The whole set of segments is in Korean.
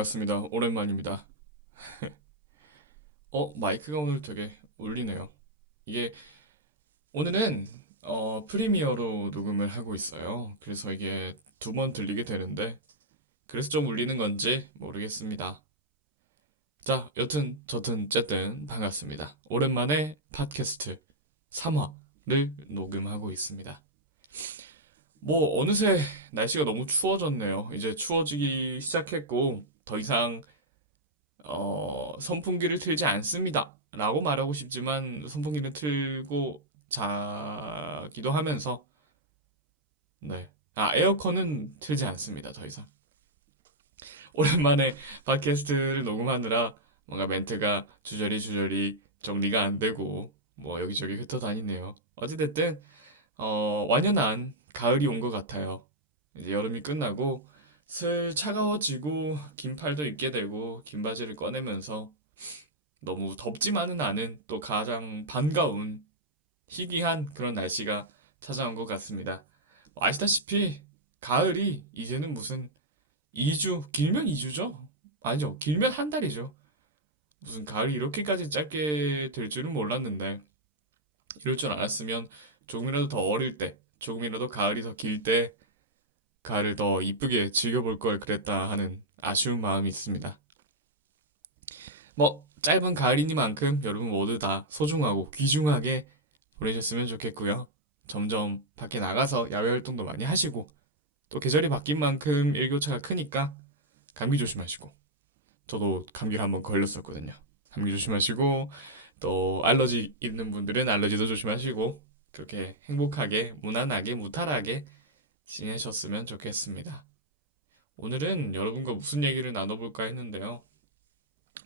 반갑습니다. 오랜만입니다. 마이크가 오늘 되게 울리네요. 이게 오늘은 프리미어로 녹음을 하고 있어요. 그래서 이게 두 번 들리게 되는데 그래서 좀 울리는 건지 모르겠습니다. 자, 여튼 저튼 쨌든 반갑습니다. 오랜만에 팟캐스트 3화를 녹음하고 있습니다. 뭐 어느새 날씨가 너무 추워졌네요. 이제 추워지기 시작했고 더 이상 선풍기를 틀지 않습니다. 라고 말하고 싶지만 선풍기를 틀고 자기도 하면서 네. 에어컨은 틀지 않습니다. 더 이상. 오랜만에 팟캐스트를 녹음하느라 뭔가 멘트가 주저리 정리가 안 되고 뭐 여기저기 흩어다니네요. 어찌됐든 완연한 가을이 온 것 같아요. 이제 여름이 끝나고 슬 차가워지고 긴 팔도 입게 되고 긴 바지를 꺼내면서 너무 덥지만은 않은 또 가장 반가운 희귀한 그런 날씨가 찾아온 것 같습니다. 아시다시피 가을이 이제는 무슨 2주, 길면 2주죠? 아니죠. 길면 한 달이죠. 무슨 가을이 이렇게까지 짧게 될 줄은 몰랐는데 이럴 줄 알았으면 조금이라도 더 어릴 때, 조금이라도 가을이 더 길 때 가을을 더 이쁘게 즐겨볼 걸 그랬다 하는 아쉬운 마음이 있습니다. 뭐 짧은 가을이니만큼 여러분 모두 다 소중하고 귀중하게 보내셨으면 좋겠고요. 점점 밖에 나가서 야외 활동도 많이 하시고 또 계절이 바뀐 만큼 일교차가 크니까 감기 조심하시고 저도 감기를 한번 걸렸었거든요. 감기 조심하시고 또 알러지 있는 분들은 알러지도 조심하시고 그렇게 행복하게 무난하게 무탈하게 지내셨으면 좋겠습니다. 오늘은 여러분과 무슨 얘기를 나눠볼까 했는데요.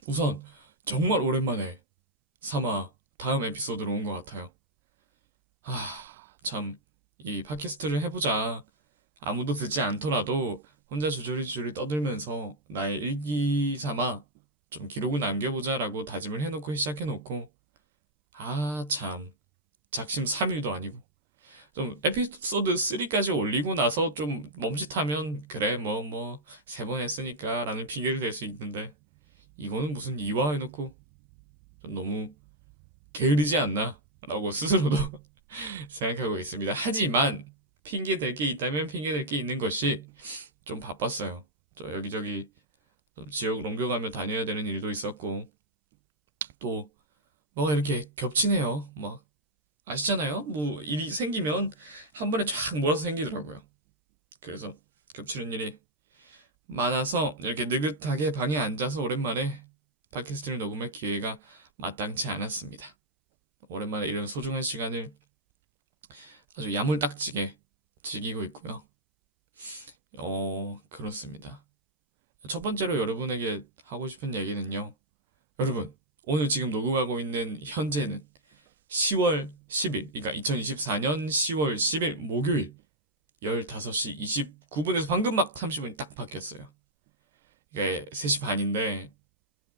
우선 정말 오랜만에 3화 다음 에피소드로 온 것 같아요. 참, 이 팟캐스트를 해보자. 아무도 듣지 않더라도 혼자 주저리 떠들면서 나의 일기 삼아 좀 기록을 남겨보자라고 다짐을 해놓고 시작해놓고, 참, 작심 3일도 아니고, 좀 에피소드 3까지 올리고 나서 좀 멈칫하면, 그래, 세 번 했으니까 라는 핑계를 댈 수 있는데, 이거는 무슨 2화 해놓고 좀 너무 게으르지 않나? 라고 스스로도 생각하고 있습니다. 하지만 핑계 댈 게 있다면 핑계 댈 게 있는 것이 좀 바빴어요. 저 여기저기 좀 지역을 옮겨가며 다녀야 되는 일도 있었고 또 뭐가 이렇게 겹치네요. 막 아시잖아요. 뭐 일이 생기면 한 번에 쫙 몰아서 생기더라고요. 그래서 겹치는 일이 많아서 이렇게 느긋하게 방에 앉아서 오랜만에 팟캐스트를 녹음할 기회가 마땅치 않았습니다. 오랜만에 이런 소중한 시간을 아주 야물딱지게 즐기고 있고요. 그렇습니다. 첫 번째로 여러분에게 하고 싶은 얘기는요. 여러분, 오늘 지금 녹음하고 있는 현재는 10월 10일, 그러니까 2024년 10월 10일 목요일 15시 29분에서 방금 막 30분이 딱 바뀌었어요. 이게 3시 반인데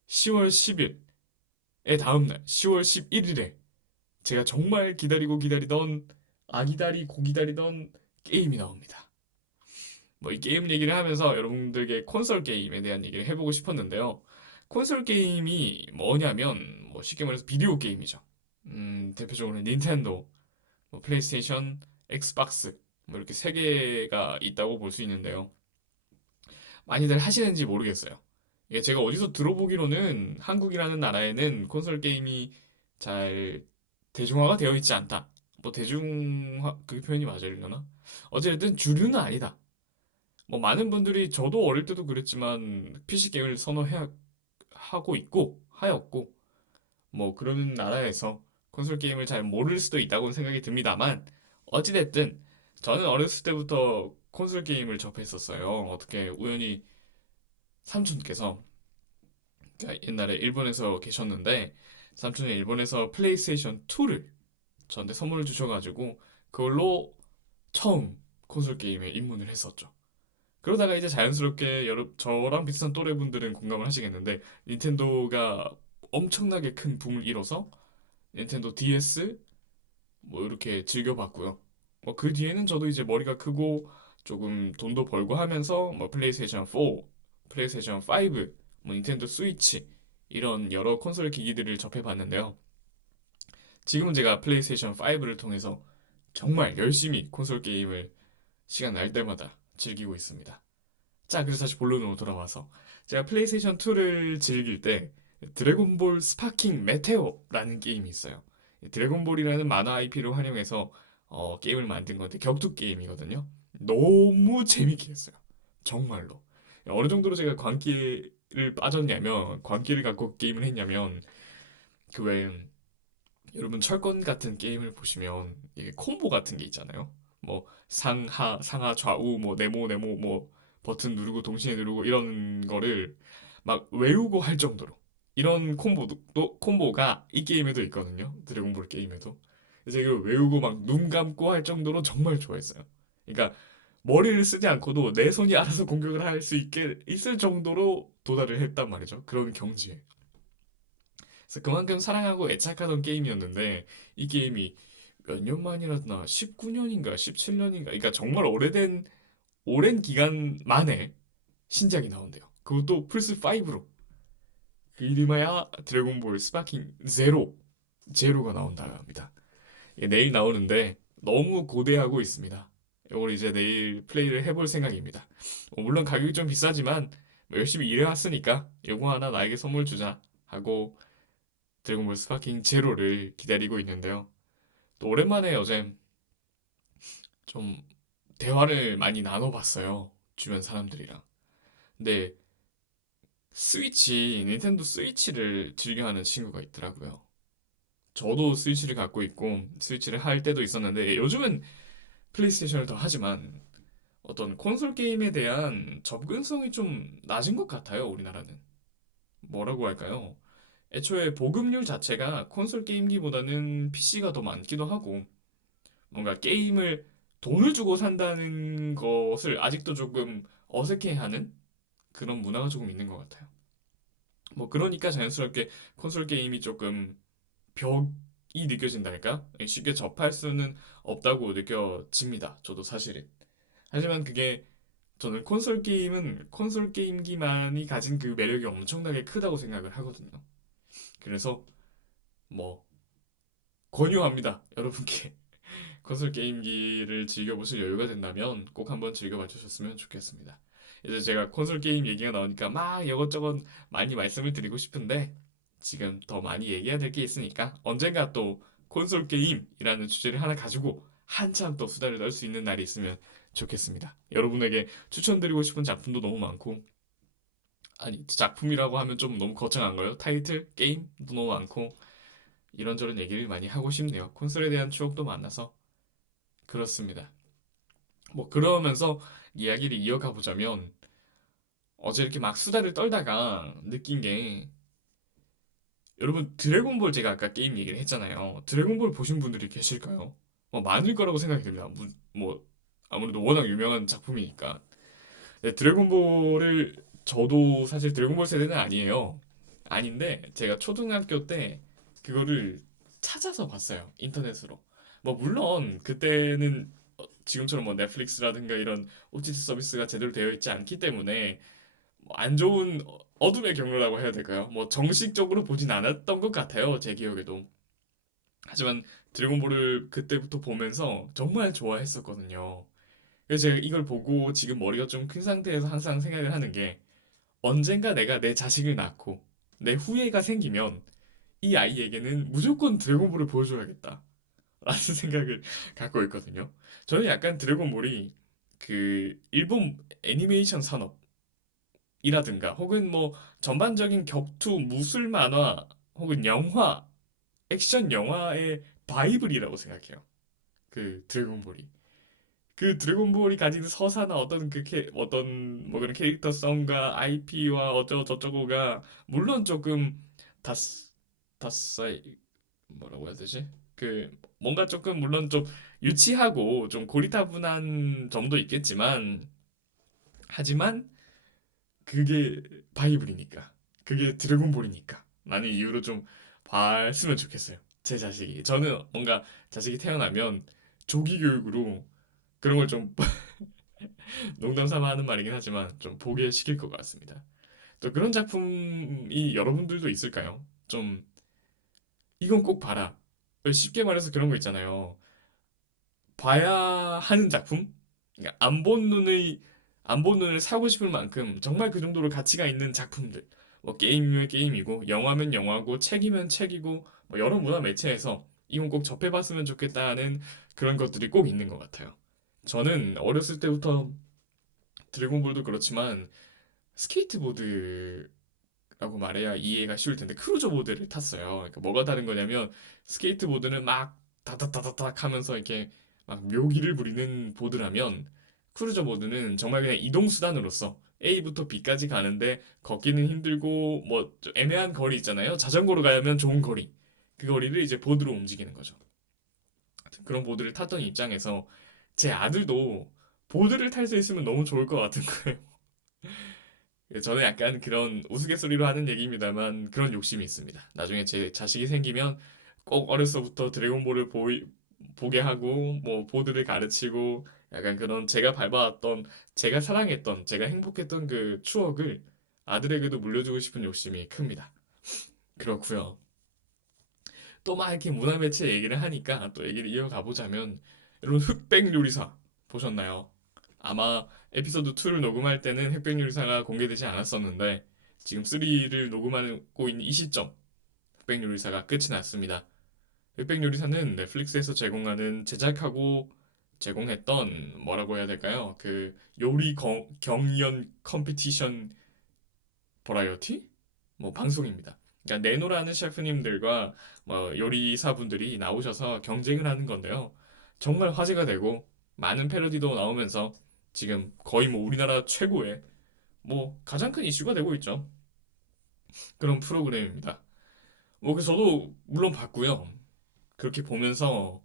10월 10일의 다음날 10월 11일에 제가 정말 기다리고 기다리던 기다리고 기다리던 게임이 나옵니다. 뭐 이 게임 얘기를 하면서 여러분들에게 콘솔 게임에 대한 얘기를 해보고 싶었는데요. 콘솔 게임이 뭐냐면 뭐 쉽게 말해서 비디오 게임이죠. 대표적으로 닌텐도, 뭐 플레이스테이션, 엑스박스 뭐 이렇게 세 개가 있다고 볼 수 있는데요. 많이들 하시는지 모르겠어요. 이게 제가 어디서 들어보기로는 한국이라는 나라에는 콘솔 게임이 잘 대중화가 되어 있지 않다. 뭐 대중화 그 표현이 맞으려나? 어쨌든 주류는 아니다. 뭐 많은 분들이 저도 어릴 때도 그랬지만 PC 게임을 선호해 하고 있고 하였고 뭐 그런 나라에서 콘솔 게임을 잘 모를 수도 있다고 생각이 듭니다만 어찌됐든 저는 어렸을 때부터 콘솔 게임을 접했었어요. 어떻게 우연히 삼촌께서 그러니까 옛날에 일본에서 계셨는데 삼촌이 일본에서 플레이스테이션 2를 저한테 선물을 주셔가지고 그걸로 처음 콘솔 게임에 입문을 했었죠. 그러다가 이제 자연스럽게 저랑 비슷한 또래분들은 공감을 하시겠는데 닌텐도가 엄청나게 큰 붐을 이뤄서 닌텐도 DS 뭐 이렇게 즐겨봤고요. 뭐 그 뒤에는 저도 이제 머리가 크고 조금 돈도 벌고 하면서 뭐 플레이스테이션 4 플레이스테이션 5, 뭐 닌텐도 스위치 이런 여러 콘솔 기기들을 접해봤는데요. 지금은 제가 플레이스테이션 5를 통해서 정말 열심히 콘솔 게임을 시간 날 때마다 즐기고 있습니다. 자, 그래서 다시 본론으로 돌아와서 제가 플레이스테이션 2를 즐길 때 드래곤볼 스파킹 메테오라는 게임이 있어요. 드래곤볼이라는 만화 IP를 활용해서 게임을 만든 건데 격투 게임이거든요. 너무 재밌게 했어요. 정말로. 어느 정도로 제가 광기를 빠졌냐면 광기를 갖고 게임을 했냐면 그 왜 여러분 철권 같은 게임을 보시면 이게 콤보 같은 게 있잖아요. 뭐 상하 좌우 뭐 네모 뭐 버튼 누르고 동시에 누르고 이런 거를 막 외우고 할 정도로 이런 콤보가 이 게임에도 있거든요. 드래곤볼 게임에도. 그래서 이걸 외우고 막 눈 감고 할 정도로 정말 좋아했어요. 그러니까 머리를 쓰지 않고도 내 손이 알아서 공격을 할 수 있게 있을 정도로 도달을 했단 말이죠. 그런 경지에. 그래서 그만큼 사랑하고 애착하던 게임이었는데 이 게임이 몇 년 만이라나 19년인가 17년인가 그러니까 정말 오랜 기간 만에 신작이 나온대요. 그것도 플스5로. 그 이름하여 드래곤볼 스파킹 제로가 나온다고 합니다. 이게 내일 나오는데 너무 고대하고 있습니다. 이걸 이제 내일 플레이를 해볼 생각입니다. 물론 가격이 좀 비싸지만 뭐 열심히 일해왔으니까 이거 하나 나에게 선물 주자 하고 드래곤볼 스파킹 제로를 기다리고 있는데요. 또 오랜만에 어제 좀 대화를 많이 나눠봤어요. 주변 사람들이랑. 근데 닌텐도 스위치를 즐겨하는 친구가 있더라고요. 저도 스위치를 갖고 있고 스위치를 할 때도 있었는데 요즘은 플레이스테이션을 더 하지만 어떤 콘솔 게임에 대한 접근성이 좀 낮은 것 같아요, 우리나라는. 뭐라고 할까요? 애초에 보급률 자체가 콘솔 게임기보다는 PC가 더 많기도 하고 뭔가 게임을 돈을 주고 산다는 것을 아직도 조금 어색해하는 그런 문화가 조금 있는 것 같아요. 뭐 그러니까 자연스럽게 콘솔 게임이 조금 벽이 느껴진달까? 쉽게 접할 수는 없다고 느껴집니다. 저도 사실은. 하지만 그게 저는 콘솔 게임은 콘솔 게임기만이 가진 그 매력이 엄청나게 크다고 생각을 하거든요. 그래서 뭐 권유합니다. 여러분께 콘솔 게임기를 즐겨보실 여유가 된다면 꼭 한번 즐겨봐 주셨으면 좋겠습니다. 이제 제가 콘솔 게임 얘기가 나오니까 막 이것저것 많이 말씀을 드리고 싶은데 지금 더 많이 얘기해야 될 게 있으니까 언젠가 또 콘솔 게임이라는 주제를 하나 가지고 한참 또 수다를 떨 수 있는 날이 있으면 좋겠습니다. 여러분에게 추천드리고 싶은 작품도 너무 많고 아니 작품이라고 하면 좀 너무 거창한가요? 타이틀? 게임도 너무 많고 이런저런 얘기를 많이 하고 싶네요. 콘솔에 대한 추억도 많아서 그렇습니다. 뭐 그러면서 이야기를 이어가 보자면 어제 이렇게 막 수다를 떨다가 느낀 게 여러분 드래곤볼 제가 아까 게임 얘기를 했잖아요. 드래곤볼 보신 분들이 계실까요? 많을 거라고 생각이 듭니다. 아무래도 워낙 유명한 작품이니까. 네, 드래곤볼을 저도 사실 드래곤볼 세대는 아니에요. 아닌데 제가 초등학교 때 그거를 찾아서 봤어요. 인터넷으로. 뭐 물론 그때는 지금처럼 뭐 넷플릭스라든가 이런 OTT 서비스가 제대로 되어 있지 않기 때문에 뭐안 좋은 어둠의 경로라고 해야 될까요? 뭐 정식적으로 보진 않았던 것 같아요. 제 기억에도. 하지만 드래곤볼을 그때부터 보면서 정말 좋아했었거든요. 그래서 제가 이걸 보고 지금 머리가 좀 큰 상태에서 항상 생각을 하는 게 언젠가 내가 내 자식을 낳고 내 후예가 생기면 이 아이에게는 무조건 드래곤볼을 보여줘야겠다. 라는 생각을 갖고 있거든요. 저는 약간 드래곤볼이 그 일본 애니메이션 산업이라든가 혹은 뭐 전반적인 격투 무술 만화 혹은 영화 액션 영화의 바이블이라고 생각해요. 그 드래곤볼이. 그 드래곤볼이 가진 서사나 어떤 어떤 뭐 그런 캐릭터성과 IP와 어쩌고 저쩌고가 물론 조금 다스 다사이 뭐라고 해야 되지? 그 뭔가 조금 물론 좀 유치하고 좀 고리타분한 점도 있겠지만 하지만 그게 바이블이니까 그게 드래곤볼이니까 라는 이유로 좀 봤으면 좋겠어요. 제 자식이 저는 뭔가 자식이 태어나면 조기 교육으로 그런 걸좀 농담 삼아 하는 말이긴 하지만 좀 보게 시킬 것 같습니다. 또 그런 작품이 여러분들도 있을까요? 좀 이건 꼭 봐라. 쉽게 말해서 그런 거 있잖아요. 봐야 하는 작품? 그러니까 안 본 눈을 사고 싶을 만큼 정말 그 정도로 가치가 있는 작품들. 뭐 게임이면 게임이고 영화면 영화고 책이면 책이고 뭐 여러 문화 매체에서 이건 꼭 접해봤으면 좋겠다는 그런 것들이 꼭 있는 것 같아요. 저는 어렸을 때부터 드래곤볼도 그렇지만 스케이트보드 라고 말해야 이해가 쉬울 텐데 크루저 보드를 탔어요. 그러니까 뭐가 다른 거냐면 스케이트보드는 막 다다다다닥 하면서 이렇게 막 묘기를 부리는 보드라면 크루저 보드는 정말 그냥 이동 수단으로서 A부터 B까지 가는데 걷기는 힘들고 뭐 좀 애매한 거리 있잖아요. 자전거로 가면 좋은 거리. 그 거리를 이제 보드로 움직이는 거죠. 하여튼 그런 보드를 탔던 입장에서 제 아들도 보드를 탈 수 있으면 너무 좋을 것 같은 거예요. 저는 약간 그런 우스갯소리로 하는 얘기입니다만 그런 욕심이 있습니다. 나중에 제 자식이 생기면 꼭 어려서부터 드래곤볼을 보게 하고 뭐 보드를 가르치고 약간 그런 제가 밟아왔던 제가 사랑했던 제가 행복했던 그 추억을 아들에게도 물려주고 싶은 욕심이 큽니다. 그렇고요. 또 막 이렇게 문화 매체 얘기를 하니까 또 얘기를 이어가 보자면 여러분 흑백 요리사 보셨나요? 아마 에피소드 2를 녹음할 때는 흑백 요리사가 공개되지 않았었는데 지금 3를 녹음하고 있는 이 시점 흑백 요리사가 끝이 났습니다. 흑백 요리사는 넷플릭스에서 제공하는 제작하고 제공했던 뭐라고 해야 될까요? 그 요리 경연 컴피티션 버라이어티? 뭐 방송입니다. 그러니까 네노라는 셰프님들과 뭐 요리사분들이 나오셔서 경쟁을 하는 건데요. 정말 화제가 되고 많은 패러디도 나오면서 지금 거의 뭐 우리나라 최고의 뭐 가장 큰 이슈가 되고 있죠. 그런 프로그램입니다. 뭐 그래서 저도 물론 봤고요. 그렇게 보면서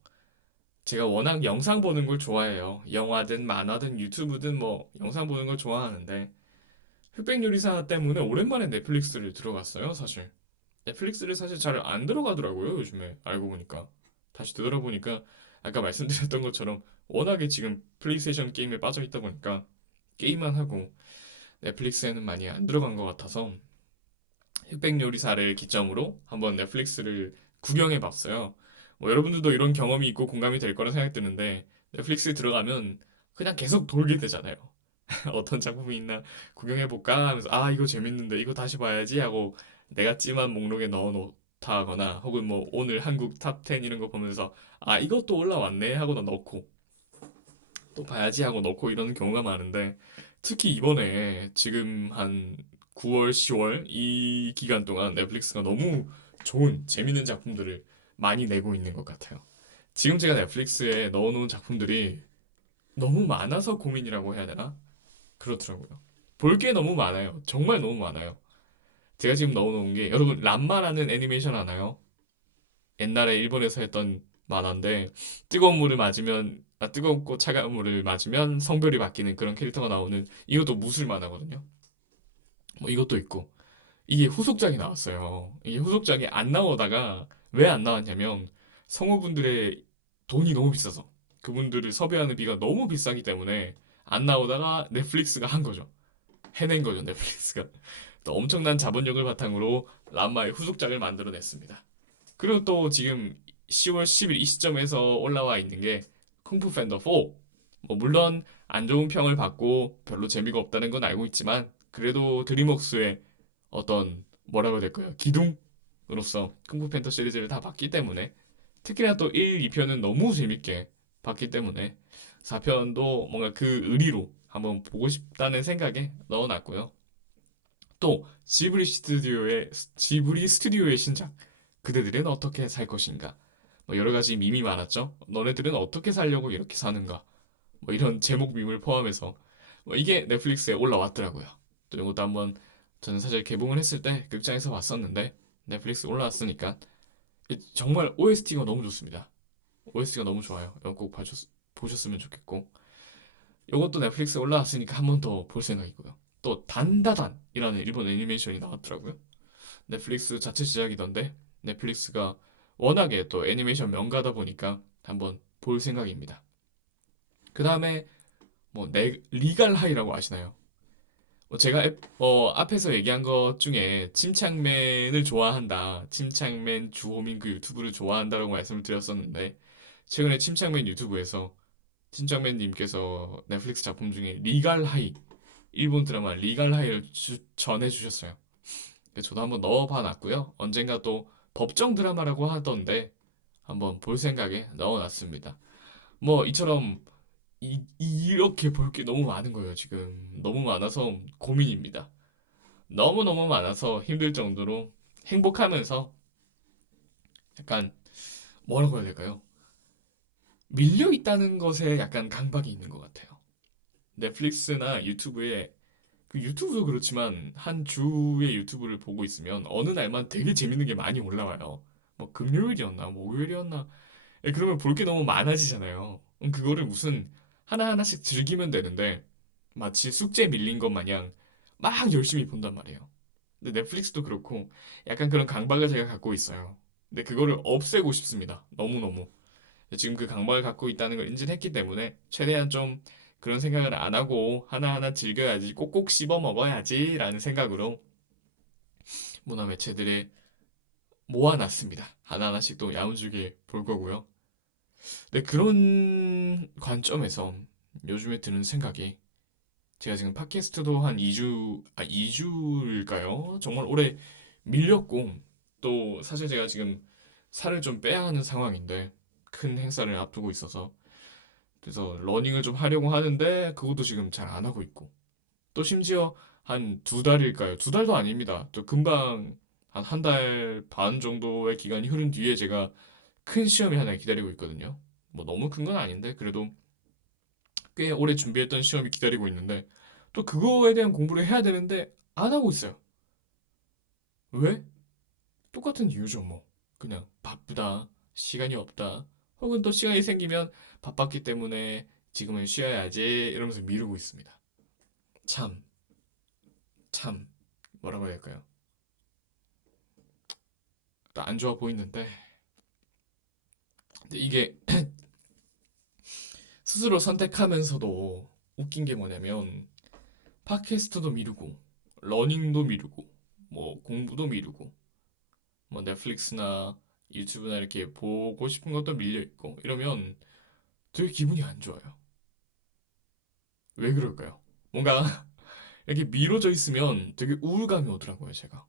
제가 워낙 영상 보는 걸 좋아해요. 영화든 만화든 유튜브든 뭐 영상 보는 걸 좋아하는데 흑백 요리사 때문에 오랜만에 넷플릭스를 들어갔어요, 사실. 넷플릭스를 사실 잘 안 들어가더라고요, 요즘에. 알고 보니까. 다시 되돌아보니까, 아까 말씀드렸던 것처럼, 워낙에 지금 플레이스테이션 게임에 빠져 있다 보니까, 게임만 하고, 넷플릭스에는 많이 안 들어간 것 같아서, 흑백 요리사를 기점으로 한번 넷플릭스를 구경해 봤어요. 뭐, 여러분들도 이런 경험이 있고 공감이 될 거라 생각 드는데, 넷플릭스에 들어가면 그냥 계속 돌게 되잖아요. 어떤 작품이 있나 구경해볼까 하면서 아 이거 재밌는데 이거 다시 봐야지 하고 내가 찜한 목록에 넣어 놓다거나 혹은 뭐 오늘 한국 탑 10 이런 거 보면서 아 이것도 올라왔네 하고 넣고 또 봐야지 하고 넣고 이러는 경우가 많은데 특히 이번에 지금 한 9월, 10월 이 기간 동안 넷플릭스가 너무 좋은 재밌는 작품들을 많이 내고 있는 것 같아요. 지금 제가 넷플릭스에 넣어놓은 작품들이 너무 많아서 고민이라고 해야 되나? 그렇더라고요. 볼 게 너무 많아요. 정말 너무 많아요. 제가 지금 넣어놓은 게 여러분 람마라는 애니메이션 아나요? 옛날에 일본에서 했던 만화인데 뜨거운 물을 맞으면 뜨겁고 차가운 물을 맞으면 성별이 바뀌는 그런 캐릭터가 나오는 이것도 무술 만화거든요. 뭐 이것도 있고 이게 후속작이 나왔어요. 이게 후속작이 안 나오다가 왜 안 나왔냐면 성우분들의 돈이 너무 비싸서 그분들을 섭외하는 비가 너무 비싸기 때문에 안 나오다가 넷플릭스가 한 거죠. 해낸 거죠, 넷플릭스가. 또 엄청난 자본력을 바탕으로 람마의 후속작을 만들어냈습니다. 그리고 또 지금 10월 10일 이 시점에서 올라와 있는 게 쿵푸 팬더 4. 뭐 물론 안 좋은 평을 받고 별로 재미가 없다는 건 알고 있지만 그래도 드림웍스의 어떤 뭐라고 해야 될까요? 기둥으로서 쿵푸 팬더 시리즈를 다 봤기 때문에 특히나 또 1, 2편은 너무 재밌게 봤기 때문에 4편도 뭔가 그 의리로 한번 보고 싶다는 생각에 넣어놨고요. 또 지브리 스튜디오의 신작 그대들은 어떻게 살 것인가 뭐 여러 가지 밈이 많았죠. 너네들은 어떻게 살려고 이렇게 사는가 뭐 이런 제목 밈을 포함해서 뭐 이게 넷플릭스에 올라왔더라고요. 또 이것도 한번 저는 사실 개봉을 했을 때 극장에서 봤었는데 넷플릭스 올라왔으니까 정말 OST가 너무 좋습니다. OST가 너무 좋아요. 이거 꼭 보셨으면 좋겠고 이것도 넷플릭스에 올라왔으니까 한 번 더 볼 생각이고요. 또 단다단이라는 일본 애니메이션이 나왔더라고요. 넷플릭스 자체 제작이던데 넷플릭스가 워낙에 또 애니메이션 명가다 보니까 한번 볼 생각입니다. 그 다음에 뭐 리갈 하이라고 아시나요? 제가 앞에서 얘기한 것 중에 침착맨을 좋아한다. 침착맨 주호민 그 유튜브를 좋아한다라고 말씀을 드렸었는데 최근에 침착맨 유튜브에서 침착맨님께서 넷플릭스 작품 중에 리갈 하이 일본 드라마 리갈 하이를 전해 주셨어요. 저도 한번 넣어봐 놨고요. 언젠가 또 법정 드라마라고 하던데 한번 볼 생각에 넣어놨습니다. 뭐 이처럼 이렇게 볼 게 너무 많은 거예요, 지금. 너무 많아서 고민입니다. 너무너무 많아서 힘들 정도로 행복하면서 약간 뭐라고 해야 될까요? 밀려 있다는 것에 약간 강박이 있는 것 같아요. 넷플릭스나 유튜브에 그 유튜브도 그렇지만 한 주의 유튜브를 보고 있으면 어느 날만 되게 재밌는 게 많이 올라와요. 뭐 금요일이었나 목요일이었나 그러면 볼 게 너무 많아지잖아요. 그거를 무슨 하나하나씩 즐기면 되는데 마치 숙제 밀린 것 마냥 막 열심히 본단 말이에요. 근데 넷플릭스도 그렇고 약간 그런 강박을 제가 갖고 있어요. 근데 그거를 없애고 싶습니다. 너무너무. 지금 그 강박을 갖고 있다는 걸 인지했기 때문에 최대한 좀 그런 생각을 안 하고 하나하나 즐겨야지 꼭꼭 씹어 먹어야지 라는 생각으로 문화 매체들을 모아놨습니다. 하나하나씩 또 야무지게 볼 거고요. 네, 그런 관점에서 요즘에 드는 생각이 제가 지금 팟캐스트도 한 2주일까요? 정말 오래 밀렸고 또 사실 제가 지금 살을 좀 빼야 하는 상황인데 큰 행사를 앞두고 있어서 그래서 러닝을 좀 하려고 하는데 그것도 지금 잘 안 하고 있고 또 심지어 한 2달일까요? 2달도 아닙니다. 또 금방 한 달 반 정도의 기간이 흐른 뒤에 제가 큰 시험이 하나 기다리고 있거든요. 뭐 너무 큰 건 아닌데 그래도 꽤 오래 준비했던 시험이 기다리고 있는데 또 그거에 대한 공부를 해야 되는데 안 하고 있어요. 왜? 똑같은 이유죠, 뭐. 그냥 바쁘다, 시간이 없다, 혹은 또 시간이 생기면 바빴기 때문에 지금은 쉬어야지 이러면서 미루고 있습니다. 참, 참, 뭐라고 해야 할까요? 또 안 좋아 보이는데 근데 이게 스스로 선택하면서도 웃긴 게 뭐냐면 팟캐스트도 미루고 러닝도 미루고 뭐 공부도 미루고 뭐 넷플릭스나 유튜브나 이렇게 보고 싶은 것도 밀려 있고 이러면 되게 기분이 안 좋아요. 왜 그럴까요? 뭔가 이렇게 미뤄져 있으면 되게 우울감이 오더라고요, 제가.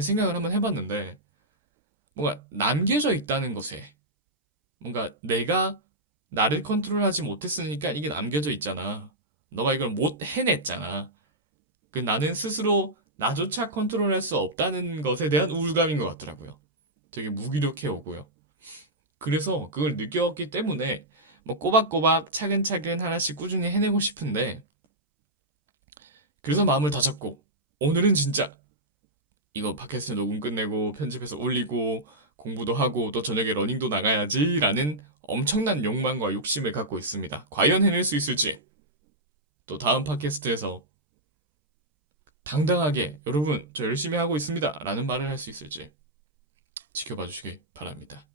생각을 한번 해봤는데 뭔가 남겨져 있다는 것에 뭔가 내가 나를 컨트롤하지 못했으니까 이게 남겨져 있잖아. 너가 이걸 못 해냈잖아. 그 나는 스스로 나조차 컨트롤할 수 없다는 것에 대한 우울감인 것 같더라고요. 되게 무기력해 오고요. 그래서 그걸 느꼈기 때문에 뭐 꼬박꼬박 차근차근 하나씩 꾸준히 해내고 싶은데 그래서 마음을 다잡고 오늘은 진짜 이거 팟캐스트 녹음 끝내고 편집해서 올리고 공부도 하고 또 저녁에 러닝도 나가야지라는 엄청난 욕망과 욕심을 갖고 있습니다. 과연 해낼 수 있을지 또 다음 팟캐스트에서 당당하게 여러분 저 열심히 하고 있습니다 라는 말을 할 수 있을지 지켜봐 주시기 바랍니다.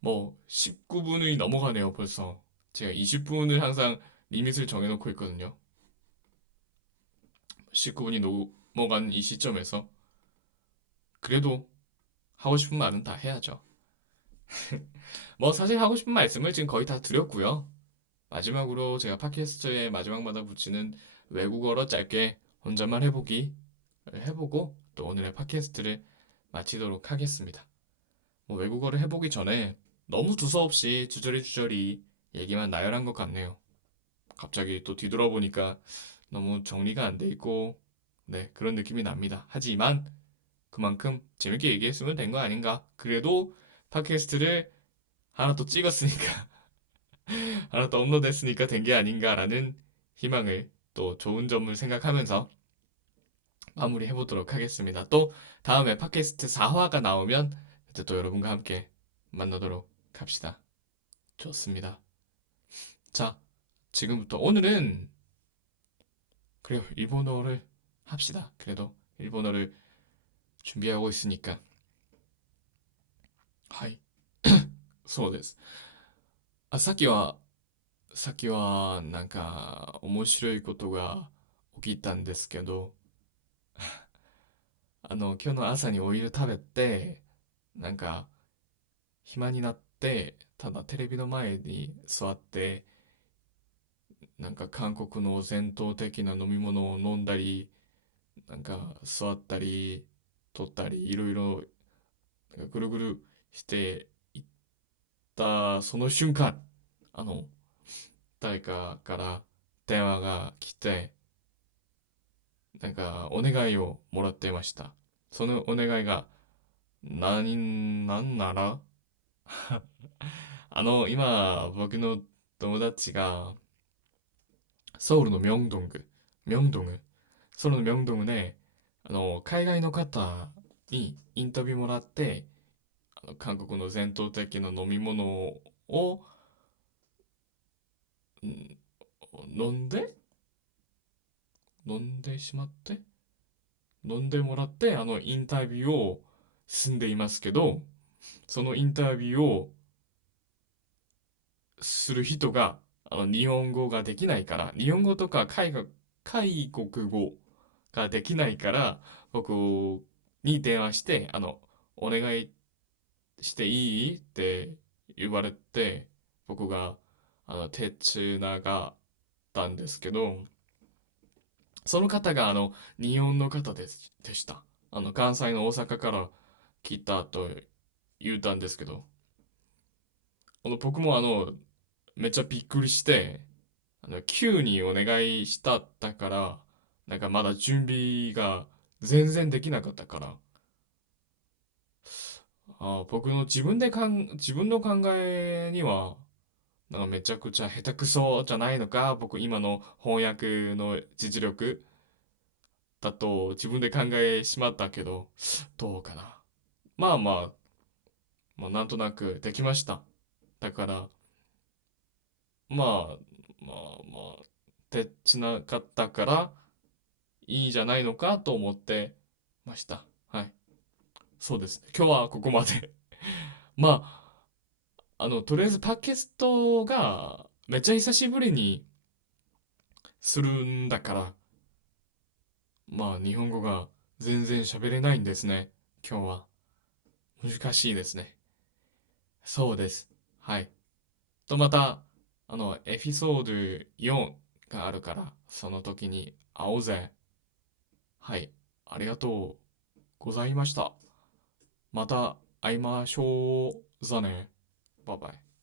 뭐 19분이 넘어가네요 벌써. 제가 20분을 항상 리밋을 정해놓고 있거든요. 19분이 넘어간 이 시점에서 그래도 하고 싶은 말은 다 해야죠. 뭐 사실 하고 싶은 말씀을 지금 거의 다 드렸고요. 마지막으로 제가 팟캐스트의 마지막마다 붙이는 외국어로 짧게 혼잣말 해보기 해보고 또 오늘의 팟캐스트를 마치도록 하겠습니다. 뭐 외국어를 해보기 전에 너무 두서없이 주저리주저리 얘기만 나열한 것 같네요. 갑자기 또 뒤돌아보니까 너무 정리가 안 돼 있고 네 그런 느낌이 납니다. 하지만 그만큼 재밌게 얘기했으면 된 거 아닌가? 그래도 팟캐스트를 하나 또 찍었으니까 하나 더 업로드했으니까 된 게 아닌가라는 희망을 또 좋은 점을 생각하면서 마무리해보도록 하겠습니다. 또 다음에 팟캐스트 4화가 나오면 이제 또 여러분과 함께 만나도록 합시다. 좋습니다. 자, 지금부터 오늘은 그래요. 일본어를 합시다. 그래도 일본어를 준비하고 있으니까. 하이. そうです。あ、さっきはさっきはなんか面白いことが起きたんですけど、今日の朝にお昼食べて、なんか暇になって、ただテレビの前に座って、なんか韓国の伝統的な飲み物を飲んだり、なんか座ったり、取ったり、いろいろなんかぐるぐるしていったその瞬間、あの、誰かから電話が来て、なんかお願いをもらっていました。そのお願いが、なんなら今、僕の友達が、ソウルのミョンドンソウルのミョンドンで、海外の方にインタビューもらって、韓国の伝統的な飲み物を、ん飲んで飲んでしまって飲んでもらって、インタビューを進んでいますけど、そのインタビューをする人が、日本語ができないから、日本語とか海国語ができないから、僕に電話して、お願いしていいって言われて、僕が、手つながったんですけど、その方が、日本の方でした。関西の大阪から来たと言ったんですけど、僕もめっちゃびっくりして、急にお願いだから、なんかまだ準備が全然できなかったから、僕の自分の考えには、なんかめちゃくちゃ下手くそじゃないのか、僕今の翻訳の実力だと自分で考えしまったけど、どうかな。まあまあ、なんとなくできました。だから、まあ、でちなかったから、いいじゃないのかと思ってました。はい。そうですね。今日はここまでまとりあえずパキストがめっちゃ久しぶりにするんだから、日本語が全然喋れないんですね。今日は。難しいですね。そうです。はい。また、エピソード4があるから、その時に会おうぜ。はい。ありがとうございました。また会いましょう。ざね。バイバイ。